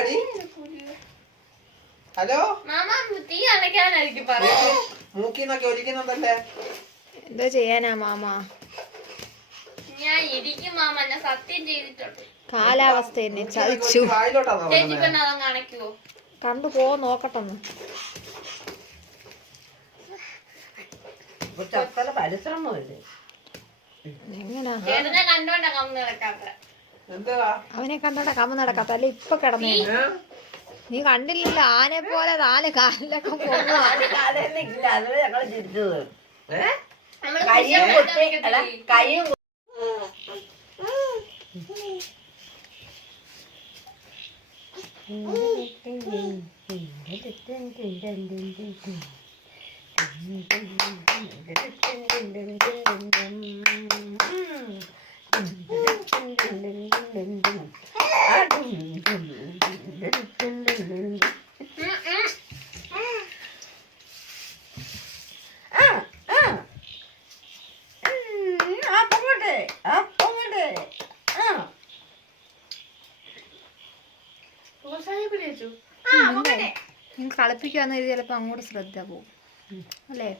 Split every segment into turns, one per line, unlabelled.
എന്തുവാടി ഹലോ? മൂക്കിന്നൊക്കെ ഒലിക്കുന്നുണ്ടല്ലേ?
എന്തോ ചെയ്യാനാ മാമ?
ഞാൻ ഇരിക്കും മാമ ഞാൻ സത്യം ചെയ്തിട്ടുണ്ട്.
കാലാവസ്ഥ എന്നെ ചതിച്ചു. കണ്ടു പോ നോക്കട്ടെന്ന്.
ചക്കല പരിശ്രമമില്ലേ
എങ്ങനാ?
ചേട്ടനെ കണ്ടോണ്ടാ
അവനെ കണ്ടോണ്ട കമ നടക്കാത്ത. അല്ല ഇപ്പൊ കിടന്നു? നീ കണ്ടില്ലല്ലോ ആനെ പോലെ നാല് കാലിലൊക്കെ പോകുന്നു ചിലപ്പോ അങ്ങോട്ട് ശ്രദ്ധ പോകും അല്ലേ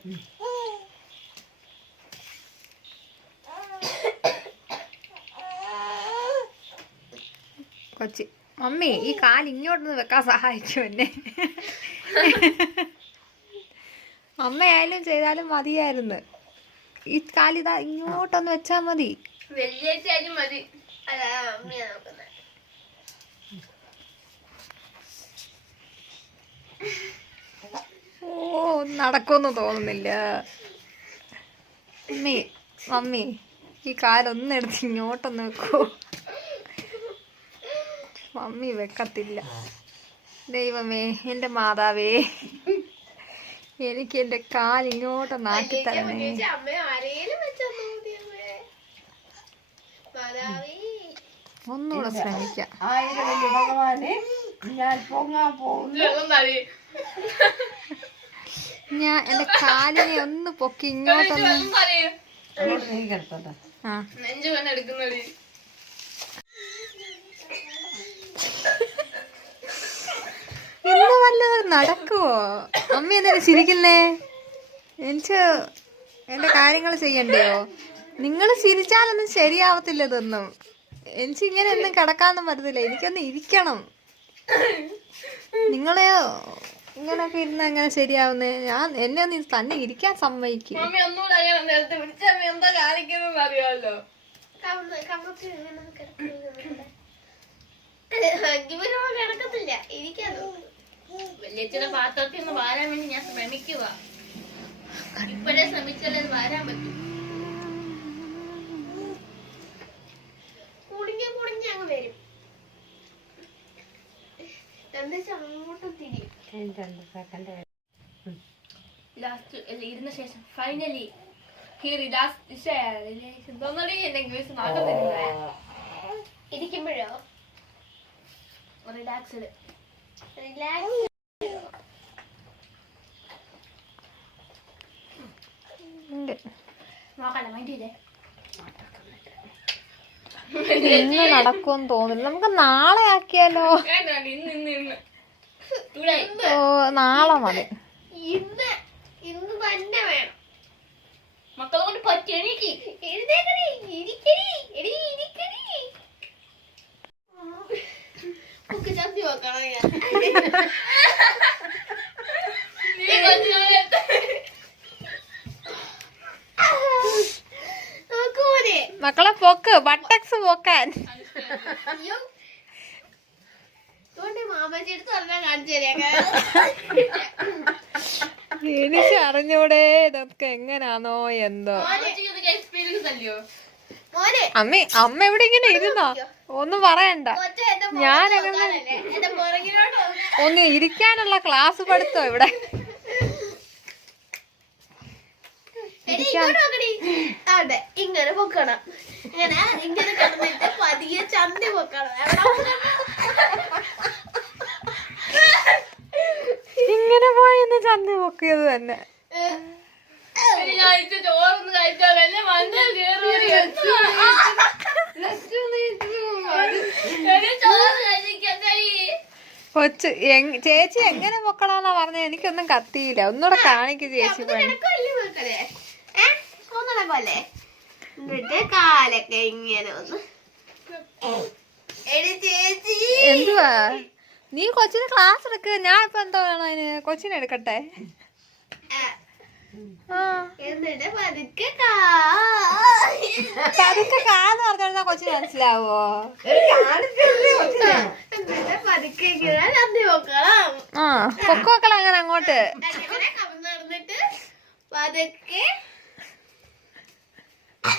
കൊച്ചി. മമ്മി ഈ കാൽ ഇങ്ങോട്ടൊന്ന് വെക്കാൻ സഹായിക്കും എന്നെ. അമ്മയായാലും ചെയ്താലും മതിയായിരുന്നു. ഈ കാലിതാ ഇങ്ങോട്ടൊന്ന് വെച്ചാ മതി.
മതി.
ഓ നടക്കുമെന്ന് തോന്നുന്നില്ല. മമ്മി മമ്മി ഈ കാലൊന്നെടുത്ത് ഇങ്ങോട്ടൊന്ന് വെക്കൂ. മമ്മി വെക്കത്തില്ല. ദൈവമേ എന്റെ മാതാവേ. എനിക്ക് എന്റെ കാലിങ്ങോട്ട് ആക്കി തരണേ. ഒന്നുകൂടെ ശ്രമിക്കാം.
ഞാൻ
എന്റെ എന്റെ കാലിനെ ഒന്ന് പൊക്കി ഇങ്ങോട്ടൊന്ന് ആ.
നെഞ്ചു തന്നെ
ഇന്ന് വല്ലതും നടക്കുവോ? അമ്മ എന്തിനാ ചിരിക്കുന്നേ? എനിക്ക് എന്റെ കാര്യങ്ങൾ ചെയ്യണ്ടയോ? നിങ്ങൾ ചിരിച്ചാലൊന്നും ശരിയാവത്തില്ല ഇതൊന്നും. എനിക്ക് ഇങ്ങനെ ഒന്നും കിടക്കാന്നും പറ്റത്തില്ല. എനിക്കൊന്ന് ഇരിക്കണം. നിങ്ങളെ ഇങ്ങനൊക്കെ ഇരുന്ന് എങ്ങനെ ശരിയാവുന്നേ? ഞാൻ എന്നെ ഒന്ന് തന്നെ ഇരിക്കാൻ സമ്മതിക്കും.
അങ്ങനെ അറിയാമല്ലോ. കിടക്കത്തില്ല. ഇരിക്കാതോ വലിയച്ഛന്റെ പാത്രത്തിൽ നിന്ന് വാരാൻ വേണ്ടി ഞാൻ ശ്രമിക്കുക. ഇപ്പോഴേ ശ്രമിച്ചാലേ അത് വാരാൻ പറ്റും. കുടുങ്ങി കുടുങ്ങി അങ്ങ് വരും. അങ്ങോട്ടും തിരിയും. ലാസ്റ്റ് ഇരുന്ന ശേഷം. ഫൈനലി ഇരിക്കുമ്പോഴോ? റിലാക്സ്ഡ് റിലാക്സ് നോക്കണ്ട മൈൻഡ് ചെയ്തേ
ഇന്ന് നടക്കും തോന്നില്ല നമുക്ക് നാളെ ആക്കിയാലോ?
ഇന്ന് ഇന്ന് ഇന്ന്
ഓ നാളെ മതി.
ഇന്ന് ഇന്ന് തന്നെ വേണം. മക്കളെ കൊണ്ട് പറ്റി എനിക്ക് എഴുതേക്കടി ഇരിക്കടി എടി ഇരിക്കടി ഒക്കെ ചന്തി വെക്കണം ഞാൻ നീ കൊച്ചിനെ നോക്കൂനെ
മക്കളെ പൊക്ക് ബട്ടക്സ് പൊക്കാൻ. എനിക്ക് അറിഞ്ഞൂടെ ഇതൊക്കെ എങ്ങനാണോ എന്തോ.
മോനെ.
അമ്മ അമ്മ എവിടെ ഇങ്ങനെ ഇരുന്നോ? ഒന്നും പറയണ്ട. ഞാൻ അങ്ങനെ- ഒന്ന് ഇരിക്കാനുള്ള ക്ലാസ് പഠിത്തോ ഇവിടെ.
അവിടെ ഇങ്ങനെ പൊക്കണം. ഇങ്ങനെ ഇങ്ങനെ കിടന്നിട്ട് പതിയെ ചന്തി പൊക്കണം?
ഇങ്ങനെ പോയെന്ന് ചന്തി പൊക്കിയത് തന്നെ.
ചോറൊന്ന് വല്ല.
കൊച്ചു ചേച്ചി എങ്ങനെ പൊക്കണന്നാ പറഞ്ഞത്? എനിക്കൊന്നും കത്തിയില്ല. ഒന്നുകൂടെ കാണിക്കും ചേച്ചി
പോലെ എന്നിട്ട് കാലൊക്കെ ഇങ്ങനെ ഒന്ന്
എന്തുവാ? നീ കൊച്ചിന് ക്ലാസ് എടുക്ക്. ഞാൻ ഇപ്പൊ എന്താ വേണോ അതിന്? കൊച്ചിനെ എടുക്കട്ടെ.
എന്നിട്ട് പതുക്കെ
കാന്ന് പറഞ്ഞാൽ കൊച്ചിന് മനസ്സിലാവോ?
എന്നിട്ട് പതുക്കെ ഇങ്ങനെ നന്ദി നോക്കണം
ആ പൊക്കോക്കള അങ്ങനെ അങ്ങോട്ട്.
നടന്നിട്ട് പതുക്കെ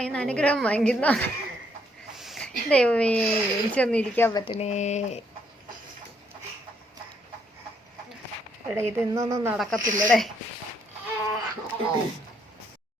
കയ്യിൽ നിന്ന് അനുഗ്രഹം വാങ്ങിക്കുന്ന ദൈവമേ ഇരിക്കാൻ പറ്റണേ. എടാ ഇത് ഇന്നൊന്നും നടക്കത്തില്ലടേ.